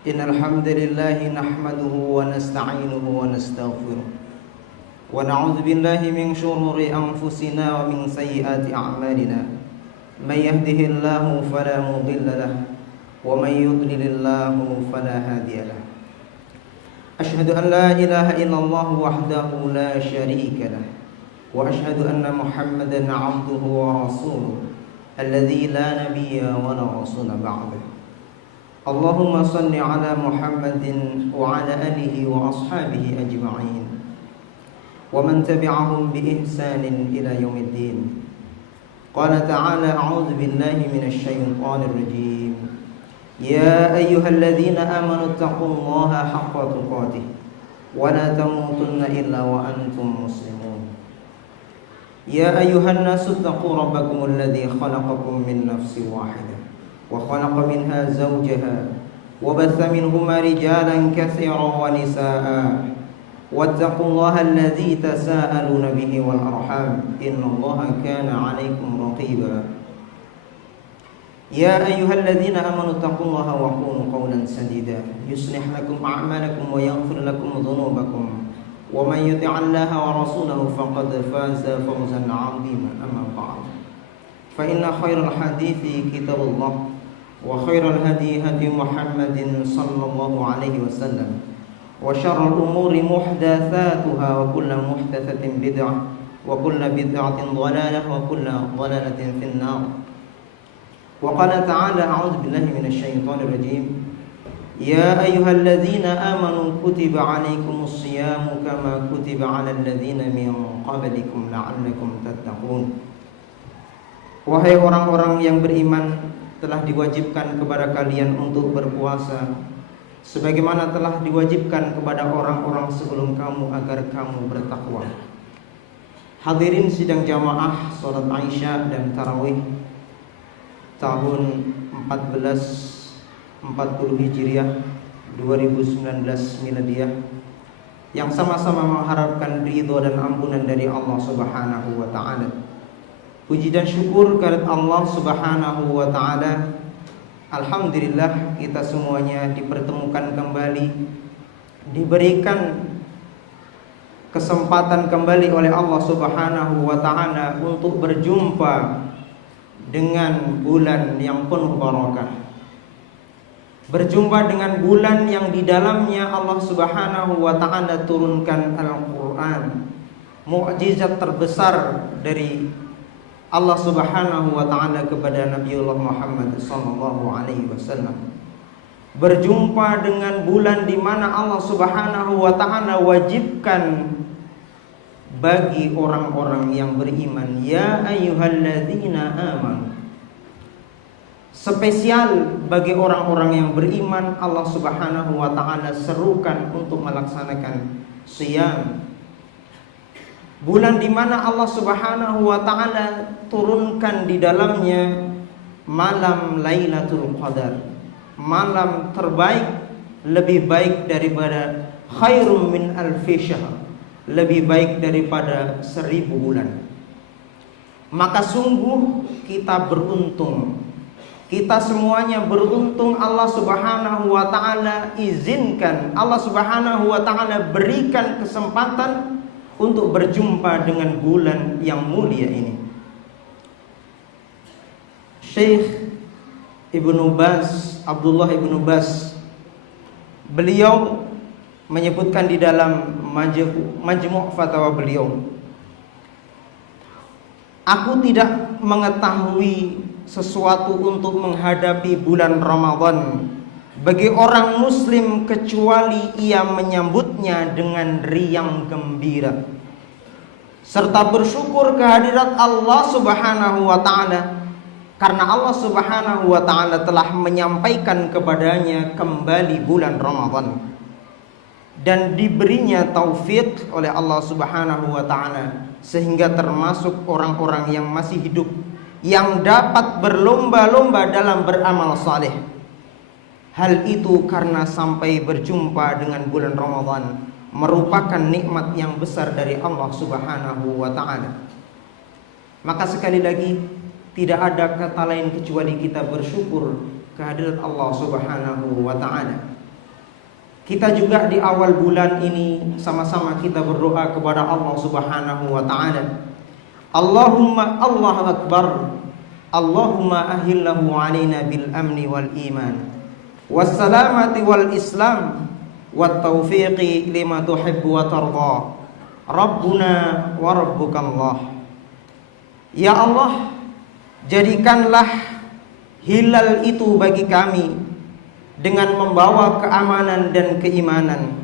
Innal hamdalillah nahmaduhu wa nasta'inuhu wa nastaghfiruh wa na'udzu billahi min shururi anfusina wa min sayyiati a'malina may yahdihillahu fala mudilla lahu wa may yudlilillahu fala hadiya lahu ashhadu an la ilaha illallah wahdahu la syarika lahu wa ashhadu anna muhammadan 'abduhu wa rasuluhu alladzi la nabiyya wa la rasula ba'dahu. Allahumma salli ala Muhammadin wa ala alihi wa ashabihi ajma'in wa man tabi'ahum bi ihsanin ila yaumiddin. Qala ta'ala a'udzu billahi minasy syaithanir rajim. Ya ayyuhalladzina amanu taqullaha haqqa tuqatih wa la tamutunna illa wa antum muslimun. Ya ayyuhan nasu taqu rabbakumul ladzi khalaqakum min nafsin wahidah وخلق منها زوجها وبث منهما رجالا كثيرا ونساء واتقوا الله الذي تساءلون به والأرحام إن الله كان عليكم رقيبا يا أيها الذين آمنوا اتقوا الله وقولوا قولا سديدا يصلح لكم أعمالكم ويغفر لكم ذنوبكم ومن يطع الله ورسوله فقد فاز فوزا عظيما أما بعد فإن خير الحديث كتاب الله وخير الهدي هدي محمد صلى الله عليه وسلم وشر الأمور محدثاتها وكل محدثة بدعة وكل بدعة ضلالة وكل ضلالة في النار. وقال تعالى أعوذ بالله من الشيطان الرجيم يا أيها الذين آمنوا كتب عليكم الصيام كما كتب على الذين من قبلكم لعلكم تتقون. Wahai orang-orang yang beriman, telah diwajibkan kepada kalian untuk berpuasa sebagaimana telah diwajibkan kepada orang-orang sebelum kamu agar kamu bertakwa. Hadirin sidang jamaah salat Aisyah dan tarawih tahun 1440 Hijriah 2019 Miladiyah yang sama-sama mengharapkan ridho dan ampunan dari Allah Subhanahu wa taala. Puji dan syukur kehadirat Allah Subhanahu wa taala. Alhamdulillah kita semuanya dipertemukan kembali, diberikan kesempatan kembali oleh Allah Subhanahu wa taala untuk berjumpa dengan bulan yang penuh barakah. Berjumpa dengan bulan yang di dalamnya Allah Subhanahu wa taala turunkan Al-Qur'an, mukjizat terbesar dari Allah Subhanahu wa taala kepada Nabiullah Muhammad sallallahu alaihi wasallam. Berjumpa dengan bulan di mana Allah Subhanahu wa taala wajibkan bagi orang-orang yang beriman, ya ayyuhalladzina amanu. Spesial bagi orang-orang yang beriman, Allah Subhanahu wa taala serukan untuk melaksanakan shiyam. Bulan di mana Allah Subhanahu wa taala turunkan di dalamnya malam Lailatul Qadar, malam terbaik, lebih baik daripada khairum min alfi syahr, lebih baik daripada 1000 bulan. Maka sungguh kita beruntung, kita semuanya beruntung. Allah Subhanahu wa taala izinkan, Allah Subhanahu wa taala berikan kesempatan untuk berjumpa dengan bulan yang mulia ini. Syekh Ibnu Baz, Abdullah Ibnu Baz, beliau menyebutkan di dalam Majmu' Fatawa beliau, aku tidak mengetahui sesuatu untuk menghadapi bulan Ramadan bagi orang muslim kecuali ia menyambutnya dengan riang gembira serta bersyukur kehadirat Allah Subhanahu wa taala, karena Allah Subhanahu wa taala telah menyampaikan kepadanya kembali bulan Ramadan dan diberinya taufik oleh Allah Subhanahu wa taala sehingga termasuk orang-orang yang masih hidup yang dapat berlomba-lomba dalam beramal saleh. Hal itu karena sampai berjumpa dengan bulan Ramadan merupakan nikmat yang besar dari Allah Subhanahu wa taala. Maka sekali lagi, tidak ada kata lain kecuali kita bersyukur kehadirat Allah Subhanahu wa ta'ala. Kita juga di awal bulan ini sama-sama kita berdoa kepada Allah Subhanahu wa ta'ala. Allahumma Allahu Akbar. Allahumma ahillahu alaina bil amni wal iman was salamati wal islam wat taufiqi lima tuhibbu wa tarda. Rabbuna wa rabbukallah. Ya Allah, jadikanlah hilal itu bagi kami dengan membawa keamanan dan keimanan,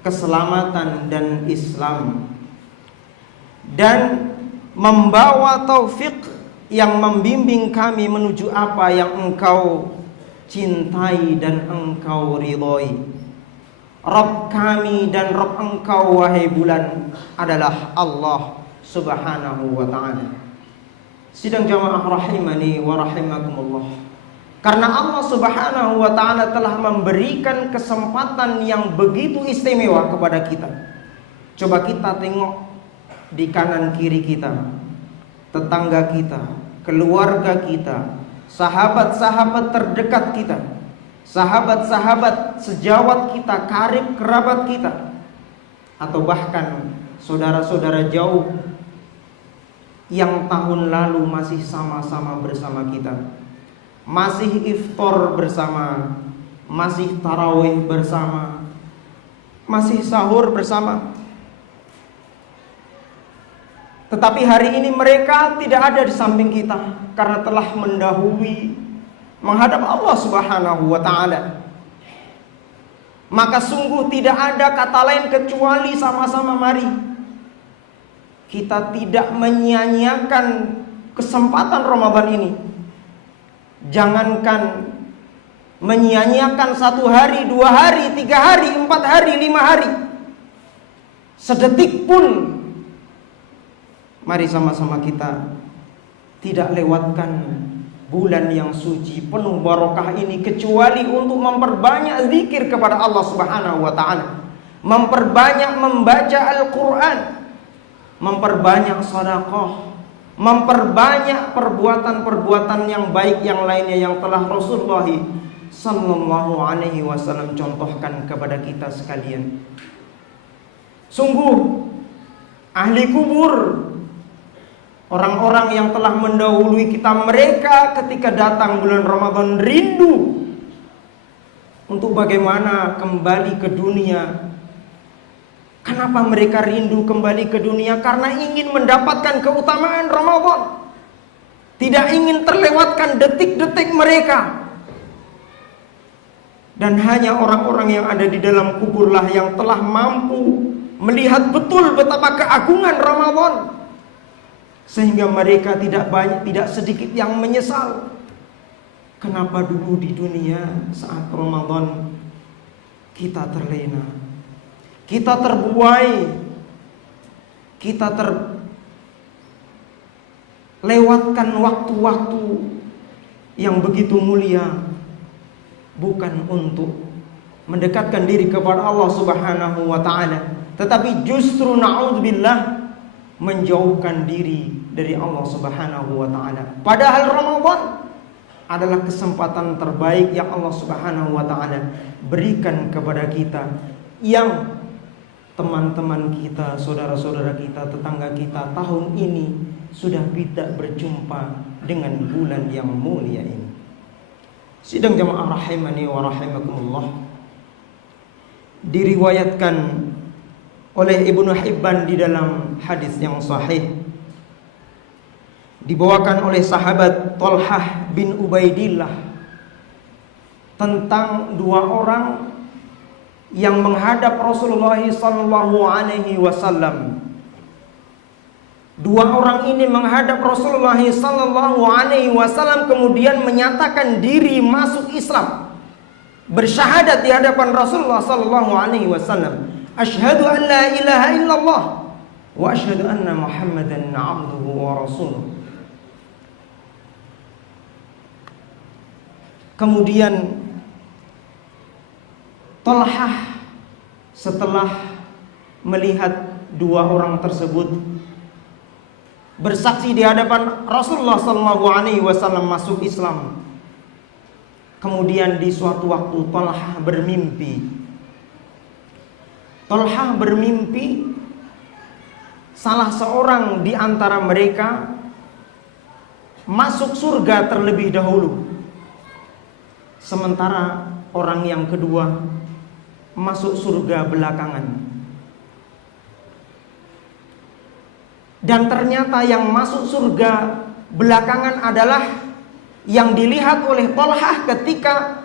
keselamatan dan Islam, dan membawa taufik yang membimbing kami menuju apa yang Engkau cintai dan Engkau ridhoi. Rabb kami dan Rabb Engkau wahai bulan adalah Allah Subhanahu wa ta'ala. Sidang jamaah rahimani wa rahimakumullah. Karena Allah Subhanahu wa ta'ala telah memberikan kesempatan yang begitu istimewa kepada kita. Coba kita tengok di kanan kiri kita, tetangga kita, keluarga kita, sahabat-sahabat terdekat kita, sahabat-sahabat sejawat kita, karib kerabat kita, atau bahkan saudara-saudara jauh yang tahun lalu masih sama-sama bersama kita, masih iftar bersama, masih tarawih bersama, masih sahur bersama. Tetapi hari ini mereka tidak ada di samping kita karena telah mendahului menghadap Allah Subhanahu wa ta'ala. Maka sungguh tidak ada kata lain kecuali sama-sama mari kita tidak menyia-nyiakan kesempatan Ramadan ini. Jangankan menyia-nyiakan 1 hari, 2 hari, 3 hari, 4 hari, 5 hari, sedetik pun mari sama-sama kita tidak lewatkan bulan yang suci penuh barokah ini kecuali untuk memperbanyak zikir kepada Allah Subhanahu wa ta'ala, memperbanyak membaca Al-Quran, memperbanyak sedekah, memperbanyak perbuatan-perbuatan yang baik yang lainnya yang telah Rasulullah sallallahu alaihi wasallam contohkan kepada kita sekalian. Sungguh ahli kubur, orang-orang yang telah mendahului kita, mereka ketika datang bulan Ramadan rindu untuk bagaimana kembali ke dunia. Kenapa mereka rindu kembali ke dunia? Karena ingin mendapatkan keutamaan Ramadan, tidak ingin terlewatkan detik-detik mereka. Dan hanya orang-orang yang ada di dalam kuburlah yang telah mampu melihat betul betapa keagungan Ramadan, sehingga mereka tidak sedikit yang menyesal. Kenapa dulu di dunia saat Ramadan kita terlena, kita terbuai, kita terlewatkan waktu-waktu yang begitu mulia, bukan untuk mendekatkan diri kepada Allah Subhanahu wa ta'ala, tetapi justru na'udzubillah menjauhkan diri dari Allah Subhanahu wa ta'ala. Padahal Ramadan adalah kesempatan terbaik yang Allah Subhanahu wa ta'ala berikan kepada kita, yang teman-teman kita, saudara-saudara kita, tetangga kita tahun ini sudah tidak berjumpa dengan bulan yang mulia ini. Sidang jamaah rahimani wa rahimakumullah, diriwayatkan oleh Ibnu Hibban di dalam hadis yang sahih, dibawakan oleh sahabat Thalhah bin Ubaidillah, tentang 2 orang yang menghadap Rasulullah sallallahu alaihi wasallam. 2 orang ini menghadap Rasulullah sallallahu alaihi wasallam, kemudian menyatakan diri masuk Islam, bersyahadat di hadapan Rasulullah sallallahu alaihi wasallam, asyhadu an la ilaha illallah wa asyhadu anna Muhammadan abduhu wa rasuluh. Kemudian Thalhah setelah melihat 2 orang tersebut bersaksi di hadapan Rasulullah SAW masuk Islam. Kemudian di suatu waktu Talhah bermimpi salah seorang di antara mereka masuk surga terlebih dahulu, sementara orang yang kedua masuk surga belakangan. Dan ternyata yang masuk surga belakangan adalah yang dilihat oleh Talhah ketika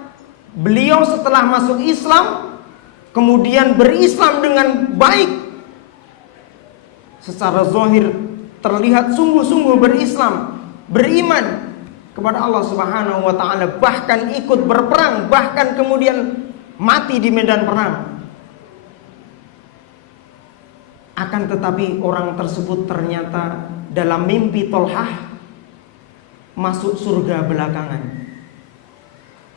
beliau setelah masuk Islam kemudian berislam dengan baik. Secara zahir terlihat sungguh-sungguh berislam, beriman kepada Allah Subhanahu wa taala, bahkan ikut berperang, bahkan kemudian mati di medan perang. Akan tetapi orang tersebut ternyata dalam mimpi Talhah masuk surga belakangan.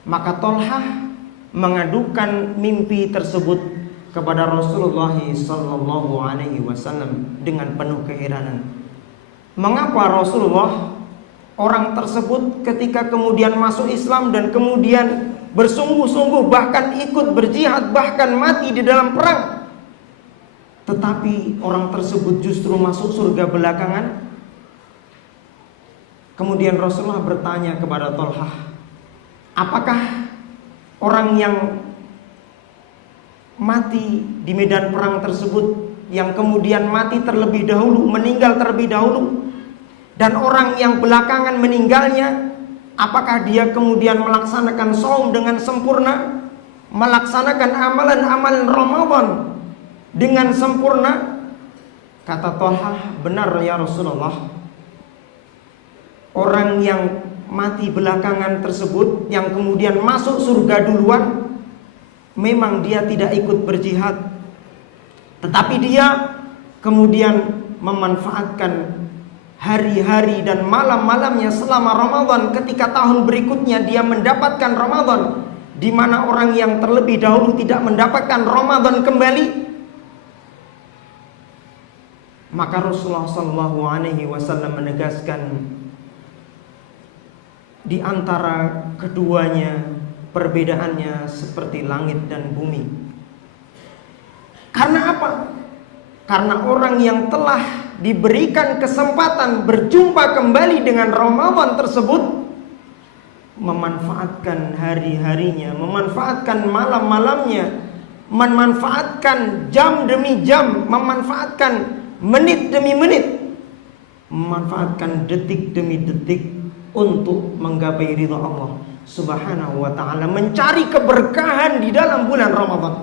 Maka Talhah mengadukan mimpi tersebut kepada Rasulullah SAW dengan penuh keheranan. Mengapa Rasulullah, orang tersebut ketika kemudian masuk Islam dan kemudian bersungguh-sungguh bahkan ikut berjihad, bahkan mati di dalam perang, tetapi orang tersebut justru masuk surga belakangan? Kemudian Rasulullah bertanya kepada Talhah, apakah orang yang mati di medan perang tersebut, yang kemudian mati terlebih dahulu, meninggal terlebih dahulu, dan orang yang belakangan meninggalnya, apakah dia kemudian melaksanakan shaum dengan sempurna, melaksanakan amalan-amalan Ramadan dengan sempurna? Kata Talhah, benar ya Rasulullah, orang yang mati belakangan tersebut, yang kemudian masuk surga duluan, memang dia tidak ikut berjihad, tetapi dia kemudian memanfaatkan hari-hari dan malam-malamnya selama Ramadan, ketika tahun berikutnya dia mendapatkan Ramadan, di mana orang yang terlebih dahulu tidak mendapatkan Ramadan kembali. Maka Rasulullah SAW menegaskan, di antara keduanya perbedaannya seperti langit dan bumi. Karena apa? Karena orang yang telah diberikan kesempatan berjumpa kembali dengan Ramadan tersebut, memanfaatkan hari-harinya, memanfaatkan malam-malamnya, memanfaatkan jam demi jam, memanfaatkan menit demi menit, memanfaatkan detik demi detik untuk menggapai ridha Allah Subhanahu wa ta'ala, mencari keberkahan di dalam bulan Ramadan.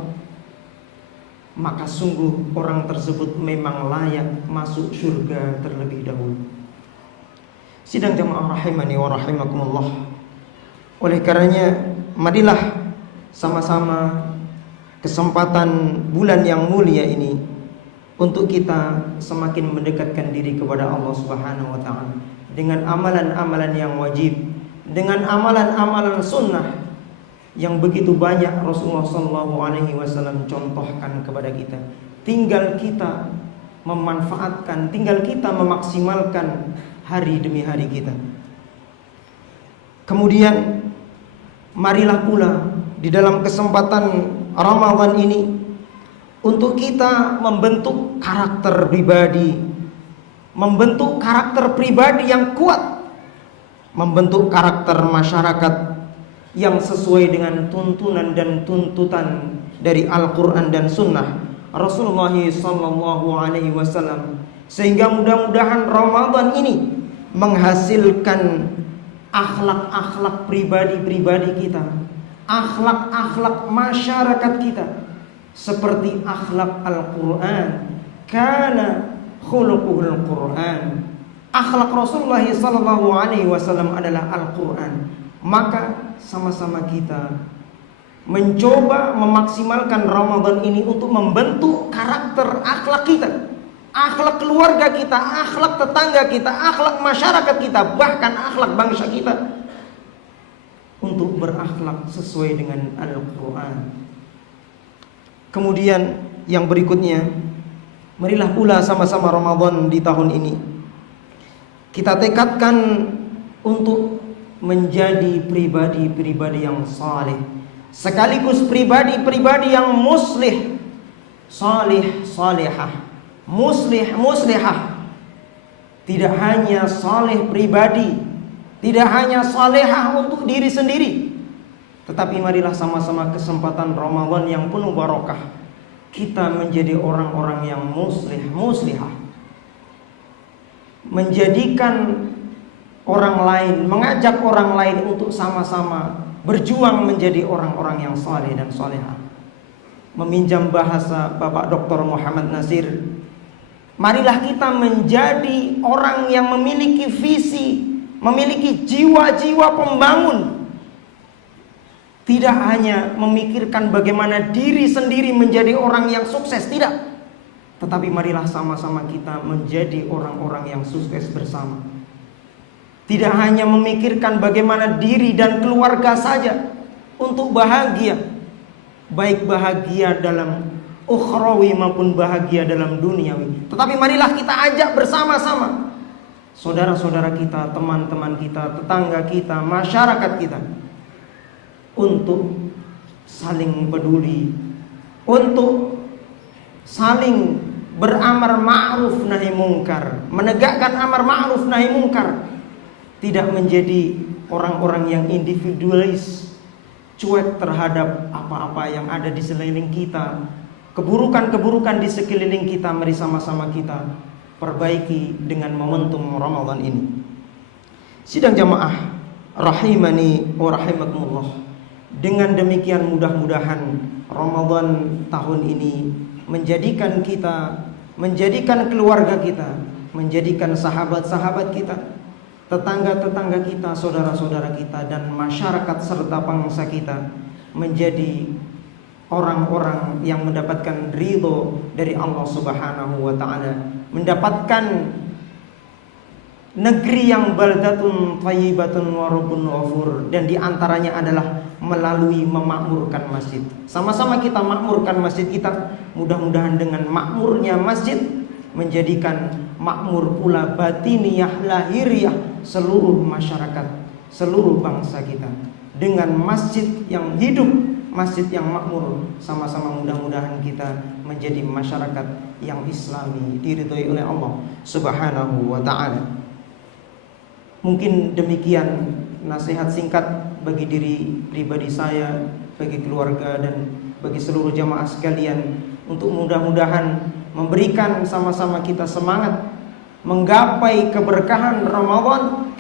Maka sungguh orang tersebut memang layak masuk surga terlebih dahulu. Sidang jamaah rahimani wa rahimakumullah. Oleh karenanya, marilah sama-sama kesempatan bulan yang mulia ini untuk kita semakin mendekatkan diri kepada Allah Subhanahu wa ta'ala dengan amalan-amalan yang wajib, dengan amalan-amalan sunnah yang begitu banyak Rasulullah SAW contohkan kepada kita. Tinggal kita memanfaatkan, tinggal kita memaksimalkan hari demi hari kita. Kemudian marilah pula di dalam kesempatan Ramadan ini untuk kita membentuk karakter pribadi, membentuk karakter pribadi yang kuat, membentuk karakter masyarakat yang sesuai dengan tuntunan dan tuntutan dari Al-Quran dan Sunnah Rasulullah SAW, sehingga mudah-mudahan Ramadan ini menghasilkan akhlak-akhlak pribadi-pribadi kita, akhlak-akhlak masyarakat kita, seperti akhlak Al-Quran. Kana khuluquhul Quran. Akhlak Rasulullah SAW adalah Al-Quran. Maka sama-sama kita mencoba memaksimalkan Ramadan ini untuk membentuk karakter akhlak kita, akhlak keluarga kita, akhlak tetangga kita, akhlak masyarakat kita, bahkan akhlak bangsa kita, untuk berakhlak sesuai dengan Al-Quran. Kemudian yang berikutnya, marilah pula sama-sama Ramadan di tahun ini Kita tekadkan untuk menjadi pribadi-pribadi yang saleh, sekaligus pribadi-pribadi yang muslih, salih, salihah, muslih, muslihah. Tidak hanya saleh pribadi, tidak hanya salehah untuk diri sendiri, tetapi marilah sama-sama kesempatan Ramadan yang penuh barokah, kita menjadi orang-orang yang muslih, muslihah, menjadikan orang lain, mengajak orang lain untuk sama-sama berjuang menjadi orang-orang yang saleh dan salehah. Meminjam bahasa Bapak Dr. Muhammad Nasir, marilah kita menjadi orang yang memiliki visi, memiliki jiwa-jiwa pembangun. Tidak hanya memikirkan bagaimana diri sendiri menjadi orang yang sukses, tidak. Tetapi marilah sama-sama kita menjadi orang-orang yang sukses bersama. Tidak hanya memikirkan bagaimana diri dan keluarga saja untuk bahagia, baik bahagia dalam ukhrawi maupun bahagia dalam duniawi. Tetapi marilah kita ajak bersama-sama saudara-saudara kita, teman-teman kita, tetangga kita, masyarakat kita untuk saling peduli, untuk saling beramar ma'ruf nahi mungkar, menegakkan amar ma'ruf nahi mungkar. Tidak menjadi orang-orang yang individualis, cuek terhadap apa-apa yang ada di sekeliling kita, keburukan-keburukan di sekeliling kita. Mari sama-sama kita perbaiki dengan momentum Ramadan ini. Sidang jamaah rahimani wa rahimakumullah. Dengan demikian mudah-mudahan Ramadan tahun ini menjadikan kita, menjadikan keluarga kita, menjadikan sahabat-sahabat kita, tetangga-tetangga kita, saudara-saudara kita, dan masyarakat serta bangsa kita menjadi orang-orang yang mendapatkan ridho dari Allah Subhanahu wa ta'ala, mendapatkan negeri yang baldatun thayyibatun wa rabbun ghafur, dan diantaranya adalah melalui memakmurkan masjid. Sama-sama kita makmurkan masjid kita. Mudah-mudahan dengan makmurnya masjid menjadikan makmur pula batiniyah, lahiriah seluruh masyarakat, seluruh bangsa kita. Dengan masjid yang hidup, masjid yang makmur, sama-sama mudah-mudahan kita menjadi masyarakat yang islami, diridhoi oleh Allah Subhanahu wa ta'ala. Mungkin demikian nasihat singkat bagi diri pribadi saya, bagi keluarga, dan bagi seluruh jamaah sekalian, untuk mudah-mudahan memberikan sama-sama kita semangat menggapai keberkahan Ramadan,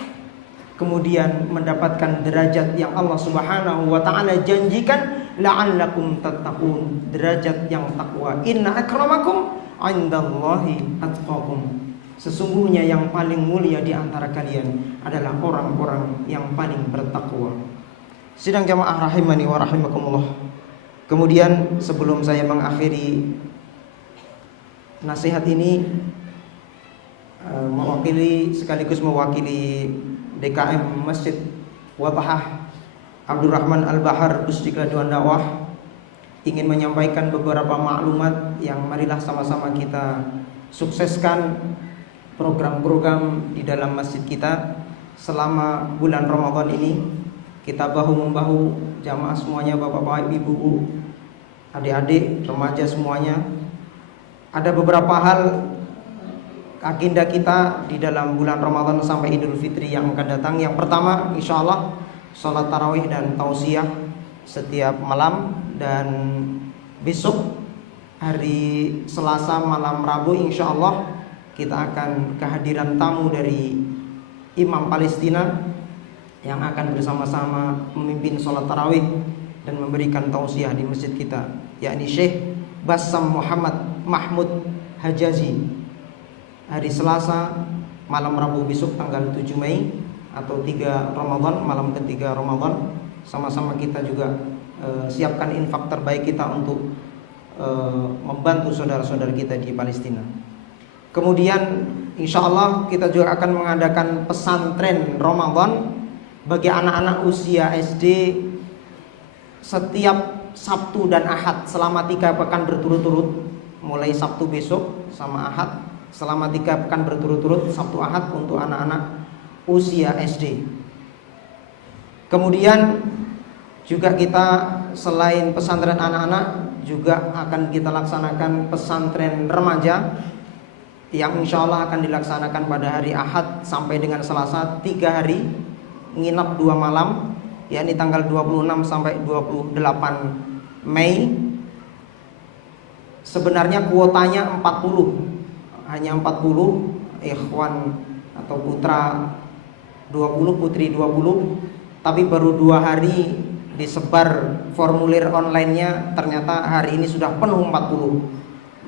kemudian mendapatkan derajat yang Allah Subhanahu wa ta'ala janjikan, la'allakum tattaqun, derajat yang takwa. Inna akramakum 'indallahi atqakum. Sesungguhnya yang paling mulia di antara kalian adalah orang-orang yang paling bertakwa. Sidang jamaah rahimani wa rahimakumullah. Kemudian sebelum saya mengakhiri nasihat ini, mewakili sekaligus mewakili DKM Masjid Wabahah Abdurrahman Al-Bahar Pusdiklat Dewan Dakwah, ingin menyampaikan beberapa maklumat yang marilah sama-sama kita sukseskan program-program di dalam masjid kita selama bulan Ramadan ini. Kita bahu-membahu jamaah semuanya, bapak-bapak, ibu-ibu, adik-adik, remaja semuanya. Ada beberapa hal agenda kita di dalam bulan Ramadan sampai Idul Fitri yang akan datang. Yang pertama, insya Allah sholat tarawih dan tausiah setiap malam, dan besok hari Selasa malam Rabu insya Allah kita akan kehadiran tamu dari Imam Palestina yang akan bersama-sama memimpin sholat tarawih dan memberikan tausiah di masjid kita, yakni Syekh Bassam Muhammad Mahmud Hajazi. Hari Selasa malam Rabu besok tanggal 7 Mei atau 3 Ramadan, malam ketiga Ramadan. Sama-sama kita juga siapkan infak terbaik kita untuk membantu saudara-saudara kita di Palestina. Kemudian insya Allah kita juga akan mengadakan pesantren Ramadan bagi anak-anak usia SD setiap Sabtu dan Ahad selama 3 pekan berturut-turut, mulai Sabtu besok sama Ahad. selama 3 pekan berturut-turut, Sabtu Ahad untuk anak-anak usia SD. Kemudian juga kita selain pesantren anak-anak juga akan kita laksanakan pesantren remaja yang insya Allah akan dilaksanakan pada hari Ahad sampai dengan Selasa, 3 hari, nginap 2 malam, yakni tanggal 26 sampai 28 Mei. Sebenarnya kuotanya 40, hanya 40 ikhwan atau putra 20, putri 20, tapi baru 2 hari disebar formulir online-nya, ternyata hari ini sudah penuh 40.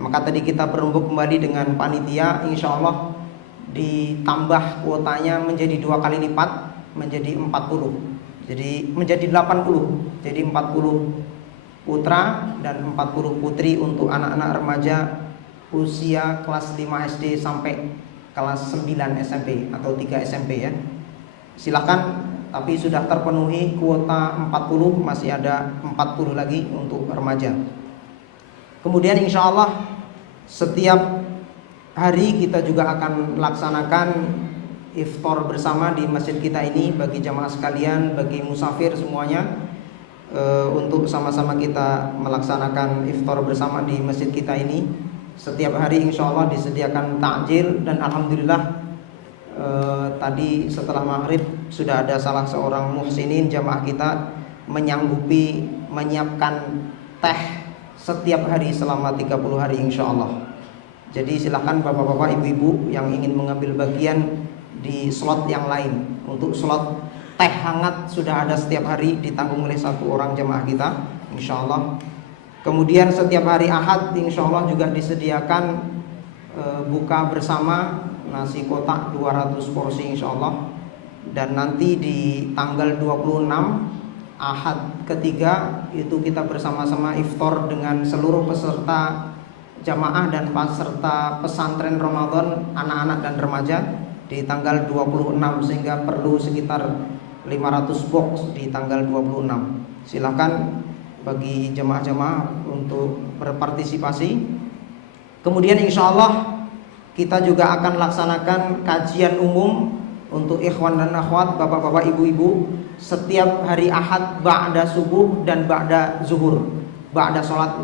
Maka tadi kita berembuk kembali dengan panitia, insya Allah ditambah kuotanya menjadi 2 kali lipat, menjadi 40. Jadi menjadi 80. Jadi 40 putra dan 40 putri untuk anak-anak remaja usia kelas 5 SD sampai kelas 9 SMP atau 3 SMP ya. Silakan, tapi sudah terpenuhi kuota 40, masih ada 40 lagi untuk remaja. Kemudian insya Allah setiap hari kita juga akan laksanakan iftar bersama di masjid kita ini bagi jamaah sekalian, bagi musafir semuanya, untuk sama-sama kita melaksanakan iftar bersama di masjid kita ini. Setiap hari insya Allah disediakan takjil, dan alhamdulillah tadi setelah maghrib sudah ada salah seorang muhsinin jamaah kita menyanggupi menyiapkan teh setiap hari selama 30 hari insya Allah. Jadi silakan bapak-bapak, ibu-ibu yang ingin mengambil bagian di slot yang lain. Untuk slot teh hangat sudah ada setiap hari, ditanggung oleh 1 orang jamaah kita insya Allah. Kemudian setiap hari Ahad insya Allah juga disediakan buka bersama, nasi kotak 200 porsi insya Allah. Dan nanti di tanggal 26 Ahad ketiga itu kita bersama-sama iftar dengan seluruh peserta jamaah dan peserta pesantren Ramadan anak-anak dan remaja di tanggal 26, sehingga perlu sekitar 500 box di tanggal 26. Silakan bagi jamaah-jamaah untuk berpartisipasi. Kemudian insya Allah kita juga akan laksanakan kajian umum untuk ikhwan dan akhwat, bapak-bapak, ibu-ibu, setiap hari Ahad ba'da subuh dan ba'da zuhur. Ba'da sholat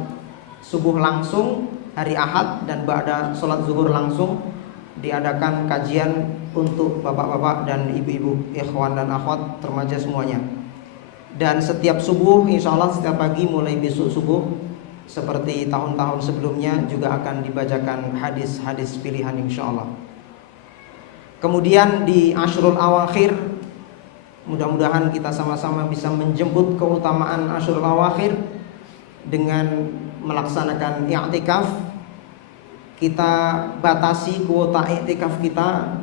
subuh langsung hari Ahad dan ba'da sholat zuhur langsung diadakan kajian untuk bapak-bapak dan ibu-ibu, ikhwan dan akhwat, remaja semuanya. Dan setiap subuh insya Allah setiap pagi mulai besok subuh seperti tahun-tahun sebelumnya juga akan dibacakan hadis-hadis pilihan insya Allah. Kemudian di Ashrul Awakhir, mudah-mudahan kita sama-sama bisa menjemput keutamaan Ashrul Awakhir dengan melaksanakan i'tikaf. Kita batasi kuota i'tikaf kita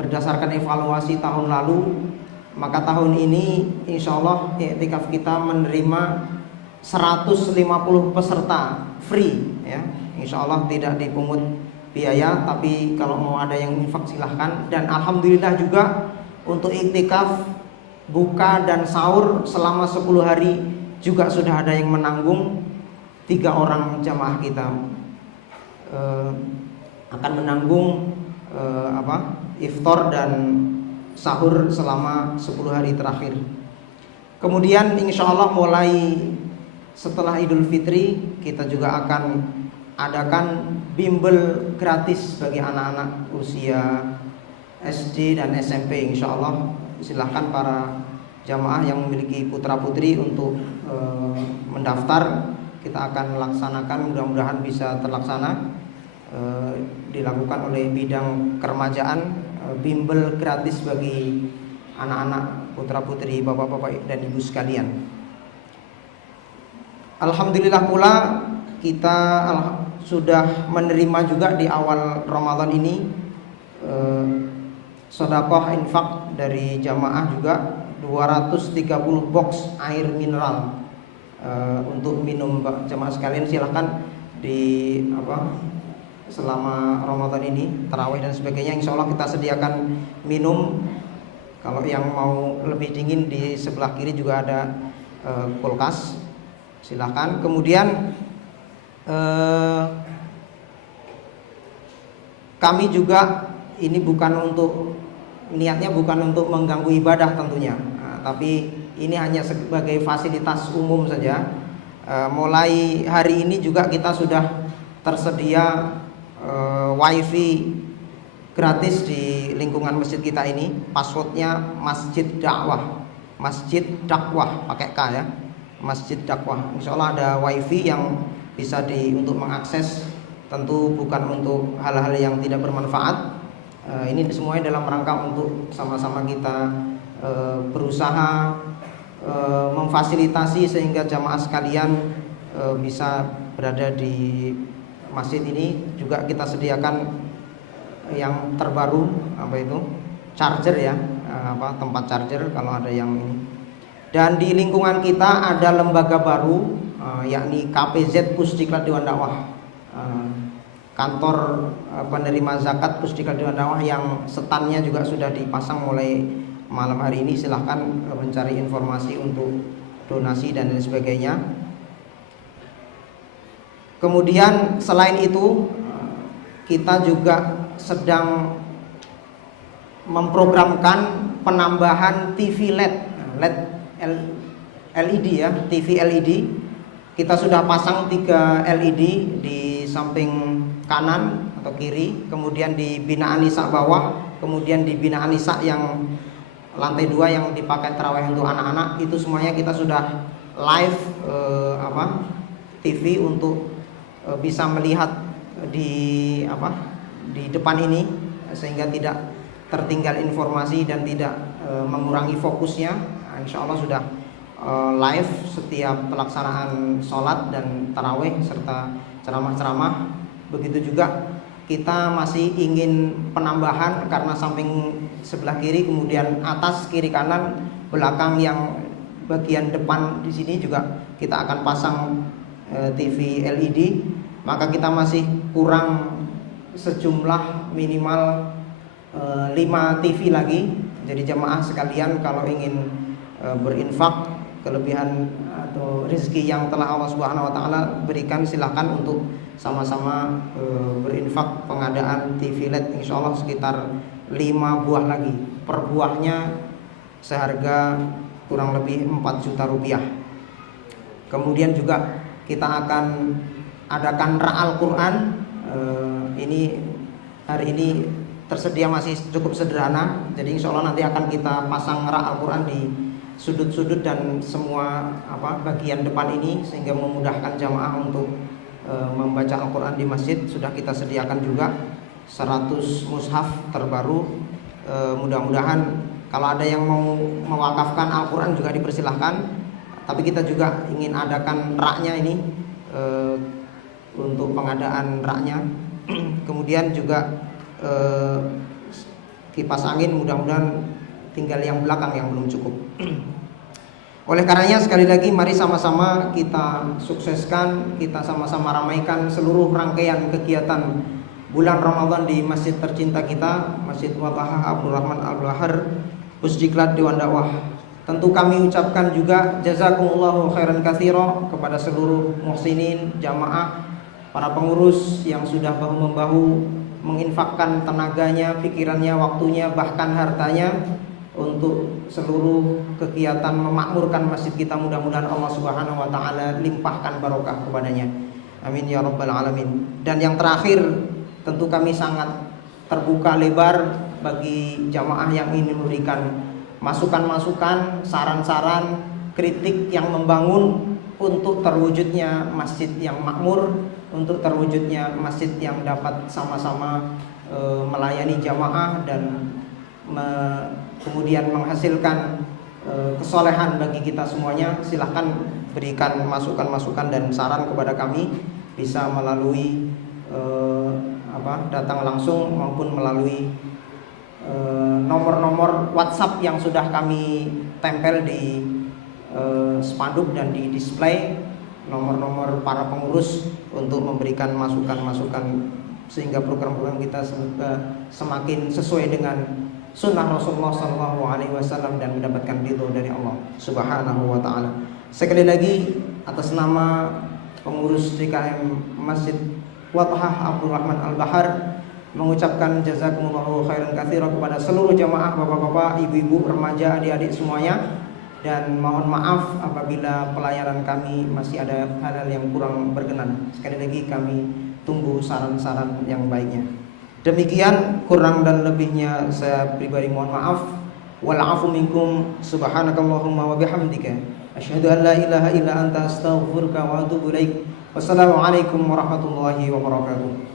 berdasarkan evaluasi tahun lalu. Maka tahun ini insya Allah i'tikaf kita menerima 150 peserta free ya. Insya Allah tidak dipungut biaya, tapi kalau mau ada yang infak silahkan. Dan alhamdulillah juga untuk i'tikaf buka dan sahur selama 10 hari juga sudah ada yang menanggung. 3 orang jamaah kita akan menanggung iftar dan sahur selama 10 hari terakhir. Kemudian insya Allah mulai setelah Idul Fitri kita juga akan adakan bimbel gratis bagi anak-anak usia SD dan SMP insya Allah. Silahkan para jamaah yang memiliki putra putri untuk mendaftar. Kita akan laksanakan, mudah-mudahan bisa terlaksana, dilakukan oleh bidang keremajaan, bimbel gratis bagi anak-anak putra putri bapak-bapak dan ibu sekalian. Alhamdulillah pula kita sudah menerima juga di awal Ramadan ini sedekah infak dari jamaah juga 230 box air mineral untuk minum jamaah sekalian. Silahkan di selama Ramadan ini tarawih dan sebagainya insya Allah kita sediakan minum. Kalau yang mau lebih dingin di sebelah kiri juga ada kulkas, silahkan. Kemudian kami juga ini niatnya bukan untuk mengganggu ibadah tentunya, tapi ini hanya sebagai fasilitas umum saja. Mulai hari ini juga kita sudah tersedia wifi gratis di lingkungan masjid kita ini. Passwordnya Masjid Dakwah pakai K ya, Masjid Dakwah. Insya Allah ada wifi yang bisa untuk mengakses, tentu bukan untuk hal-hal yang tidak bermanfaat. Ini semuanya dalam rangka untuk sama-sama kita berusaha memfasilitasi sehingga jamaah sekalian bisa berada di masjid ini. Juga kita sediakan yang terbaru charger ya, tempat charger kalau ada yang ini. Dan di lingkungan kita ada lembaga baru, yakni KPZ Pusdiklat Dewan Dakwah, kantor penerima zakat Pusdiklat Dewan Dakwah, yang standnya juga sudah dipasang mulai malam hari ini. Silahkan mencari informasi untuk donasi dan lain sebagainya. Kemudian selain itu kita juga sedang memprogramkan penambahan TV LED ya, TV LED. Kita sudah pasang 3 LED di samping kanan atau kiri, kemudian di binaan nisa bawah, kemudian di binaan nisa yang lantai 2 yang dipakai tarawih untuk anak-anak. Itu semuanya kita sudah live TV untuk bisa melihat di depan ini, sehingga tidak tertinggal informasi dan tidak mengurangi fokusnya. Insya Allah sudah live setiap pelaksanaan sholat dan tarawih serta ceramah-ceramah. Begitu juga kita masih ingin penambahan, karena samping sebelah kiri, kemudian atas, kiri, kanan, belakang, yang bagian depan di sini juga kita akan pasang TV LED. Maka kita masih kurang sejumlah minimal 5 TV lagi. Jadi jamaah sekalian kalau ingin berinfak kelebihan atau rezeki yang telah Allah Subhanahu wa taala berikan, silahkan untuk sama-sama berinfak pengadaan TV LED. Insyaallah sekitar 5 buah lagi. Per buahnya seharga kurang lebih 4 juta rupiah. Kemudian juga kita akan adakan Ra'al Quran. Ini hari ini tersedia masih cukup sederhana. Jadi insya Allah nanti akan kita pasang Ra'al Quran di sudut-sudut dan semua bagian depan ini, sehingga memudahkan jamaah untuk membaca Al-Quran di masjid. Sudah kita sediakan juga 100 mushaf terbaru. Mudah-mudahan kalau ada yang mau mewakafkan Al-Quran juga dipersilahkan. Tapi kita juga ingin adakan raknya ini, untuk pengadaan raknya. Kemudian juga kipas angin, mudah-mudahan tinggal yang belakang yang belum cukup. Oleh karenanya sekali lagi mari sama-sama kita sukseskan, kita sama-sama ramaikan seluruh rangkaian kegiatan bulan Ramadan di masjid tercinta kita, Masjid Wathaha Abdul Rahman Al-Bahar, Pusdiklat Dewan Dakwah. Tentu kami ucapkan juga jazakumullahu khairan katsira kepada seluruh muhsinin, jamaah, para pengurus yang sudah bahu-membahu menginfakkan tenaganya, pikirannya, waktunya, bahkan hartanya untuk seluruh kegiatan memakmurkan masjid kita. Mudah-mudahan Allah Subhanahu wa taala limpahkan barokah kepadanya. Amin ya rabbal alamin. Dan yang terakhir, tentu kami sangat terbuka lebar bagi jamaah yang ingin memberikan masukan-masukan, saran-saran, kritik yang membangun untuk terwujudnya masjid yang makmur, untuk terwujudnya masjid yang dapat sama-sama melayani jamaah dan kemudian menghasilkan kesolehan bagi kita semuanya. Silahkan berikan masukan-masukan dan saran kepada kami, bisa melalui datang langsung maupun melalui nomor-nomor WhatsApp yang sudah kami tempel di spanduk dan di display, nomor-nomor para pengurus untuk memberikan masukan-masukan sehingga program-program kita semakin sesuai dengan sunnah Rasulullah SAW dan mendapatkan ridho dari Allah Subhanahu wa taala. Sekali lagi atas nama pengurus DKM Masjid Wathaha Abdul Rahman Al-Bahar, mengucapkan jazakumullahu khairan katsiran kepada seluruh jamaah, bapak-bapak, ibu-ibu, remaja, adik-adik semuanya. Dan mohon maaf apabila pelayanan kami masih ada hal-hal yang kurang berkenan. Sekali lagi kami tunggu saran-saran yang baiknya. Demikian, kurang dan lebihnya saya pribadi mohon maaf. Wal afu minkum, subhanakallahumma wa bihamdika, asyhadu an la ilaha illa anta, astaghfiruka wa atubu ilaik. Wassalamualaikum warahmatullahi wabarakatuh.